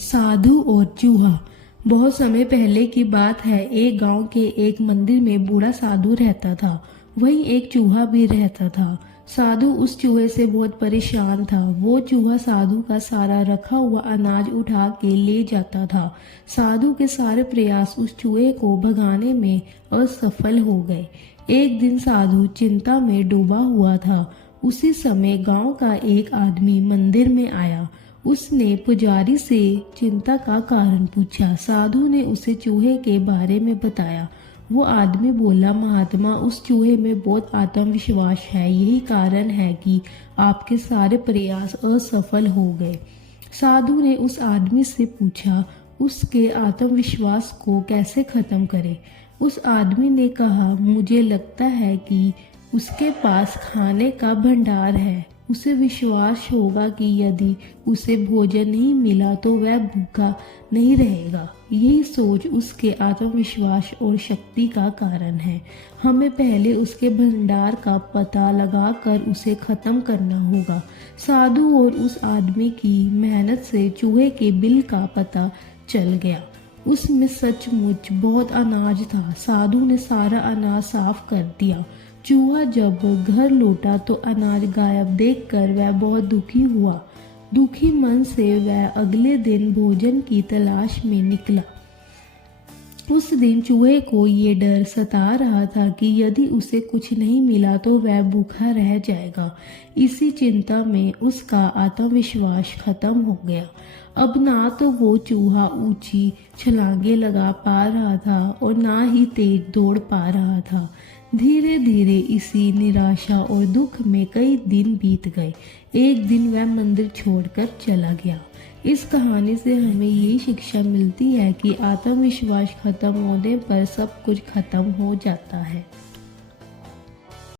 साधु और चूहा। बहुत समय पहले की बात है। एक गांव के एक मंदिर में बूढ़ा साधु रहता था। वहीं एक चूहा भी रहता था। साधु उस चूहे से बहुत परेशान था। वो चूहा साधु का सारा रखा हुआ अनाज उठा के ले जाता था। साधु के सारे प्रयास उस चूहे को भगाने में असफल हो गए। एक दिन साधु चिंता में डूबा हुआ था। उसी समय गांव का एक आदमी मंदिर में आया। उसने पुजारी से चिंता का कारण पूछा। साधु ने उसे चूहे के बारे में बताया। वो आदमी बोला, महात्मा, उस चूहे में बहुत आत्मविश्वास है। यही कारण है कि आपके सारे प्रयास असफल हो गए। साधु ने उस आदमी से पूछा, उसके आत्मविश्वास को कैसे खत्म करें। उस आदमी ने कहा, मुझे लगता है कि उसके पास खाने का भंडार है। उसे विश्वास होगा कि यदि उसे भोजन नहीं मिला तो वह भूखा नहीं रहेगा। यही सोच उसके आत्मविश्वास और शक्ति का कारण है। हमें पहले उसके भंडार का पता लगाकर उसे खत्म करना होगा। साधु और उस आदमी की मेहनत से चूहे के बिल का पता चल गया। उसमें सचमुच बहुत अनाज था। साधु ने सारा अनाज साफ कर दिया। चूहा जब घर लौटा तो अनाज गायब देखकर वह बहुत दुखी हुआ। दुखी मन से वह अगले दिन भोजन की तलाश में निकला। उस दिन चूहे को ये डर सता रहा था कि यदि उसे कुछ नहीं मिला तो वह भूखा रह जाएगा। इसी चिंता में उसका आत्मविश्वास खत्म हो गया। अब ना तो वो चूहा ऊंची छलांगे लगा पा रहा था और ना ही तेज दौड़ पा रहा था। धीरे धीरे इसी निराशा और दुख में कई दिन बीत गए। एक दिन वह मंदिर छोड़कर चला गया। इस कहानी से हमें ये शिक्षा मिलती है कि आत्मविश्वास खत्म होने पर सब कुछ खत्म हो जाता है।